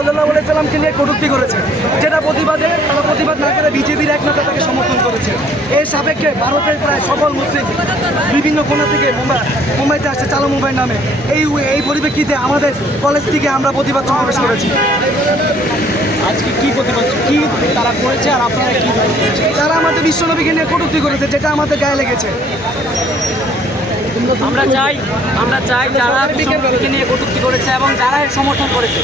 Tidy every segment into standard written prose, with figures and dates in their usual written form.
সাল্লাল্লাহু আলাইহি সাল্লামকে নিয়ে কটূক্তি করেছে, যেটা প্রতিবাদে তারা প্রতিবাদ না করে বিজেপির এক নেতা তাকে সমর্থন করেছে। এর সাপেক্ষে ভারতের প্রায় সকল মুসলিম বিভিন্ন কোণা থেকে মুম্বাইতে আসছে চালু মুম্বাই নামে। এই পরিপ্রেক্ষিতে আমাদের কলেজ থেকে আমরা প্রতিবাদ সমাবেশ করেছি। আজকে কি প্রতিবাদ কি তারা করেছে আর আপনারা কি তারা আমাদের বিশ্বনবীকে নিয়ে কটূক্তি করেছে, যেটা আমাদের গায়ে লেগেছে। আমরা চাই যারা বিশ্বনবীকে নিয়ে কটূক্তি করেছে এবং যারা এর সমর্থন করেছে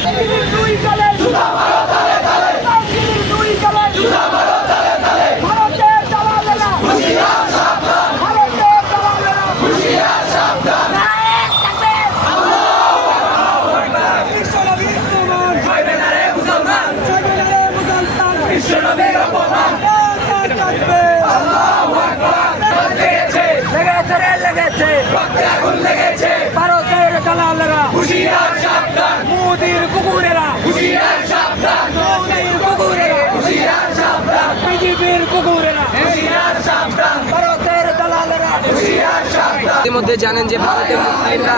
ভারতের দালালেরা হুঁশিয়ার সাবধান, মোদির কুকুরেরা হুঁশিয়ার সাবধান, মোদির কুকুরেরা হুঁশিয়ার সাবধান, বিজেপির কুকুরেরা হুঁশিয়ার সাবধান, ভারতের দালালেরা হুঁশিয়ার সাবধান। এর মধ্যে জানেন যে ভারতের মুসলিমরা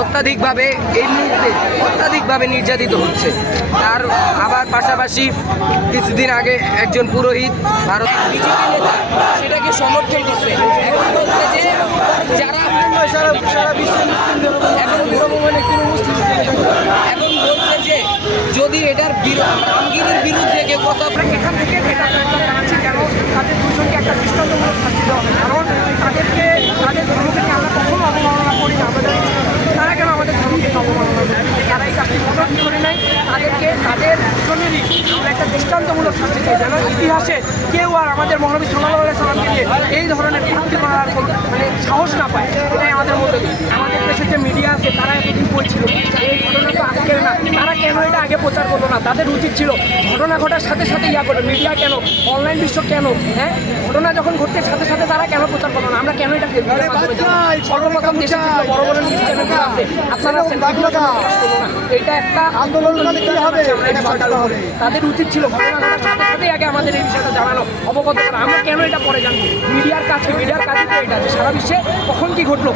অত্যাধিকভাবে এই মুহূর্তে অত্যাধিকভাবে নির্যাতিত হচ্ছে। তার আবার পাশাপাশি কিছুদিন আগে একজন পুরোহিত ভারত বিজেপি নেতা সেটাকে সমর্থন করছে। এখন বলছে যে যারা সারা বিশ্বের এখন বলছে যে যদি এটার আঙ্গিরের বিরুদ্ধে কেউ কথা এখান থেকে এটা জানাচ্ছি কেন তাদের দুজনকে একটা দৃষ্টান্তমূলক শাস্তি দেওয়া হবে, কারণ তাদের ধর্মকে আমরা কখনো অবমাননা করি না। তারা কেন আমাদের ধর্মকে অবমাননা করে? তারা এই চাকরি প্রদান করে নাই, তাদের দুজনেরই আমরা একটা দৃষ্টান্তমূলক শাস্তি চাই, যেন ইতিহাসে কেউ আর আমাদের মহানবী সাল্লাল্লাহু আলাইহি সাল্লামকে নিয়ে এই ধরনের কটূক্তি করার মানে সাহস না পায়। এটাই আমাদের মধ্যে আমাদের দেশের যে মিডিয়া আছে তারা এতদিন বলছিল এই ঘটনা তো আজকের না, তারা কেন এটা আগে প্রচার করলো না? তাদের উচিত ছিল ঘটনা ঘটার সাথে সাথে করলো। মিডিয়া কেন, অনলাইন বিশ্ব কেন, হ্যাঁ ঘটনা যখন ঘটছে সাথে সাথে তারা কেন প্রচার করলো না? আমরা কেন এটা সর্বপ্রথম দেশের যে বড় বড় নিউজ চ্যানেলগুলো আছে আপনারা এটা একটা আন্দোলন হবে, তাদের উচিত ছিল ঘটনা ঘটার সাথে সাথে আগে আমাদের এই বিষয়টা জানানো, অবগত করা। আমরা কেন এটা পরে জানবো? মিডিয়ার কাছে তো এটা যে সারা বিশ্বে কখন কি ঘটলো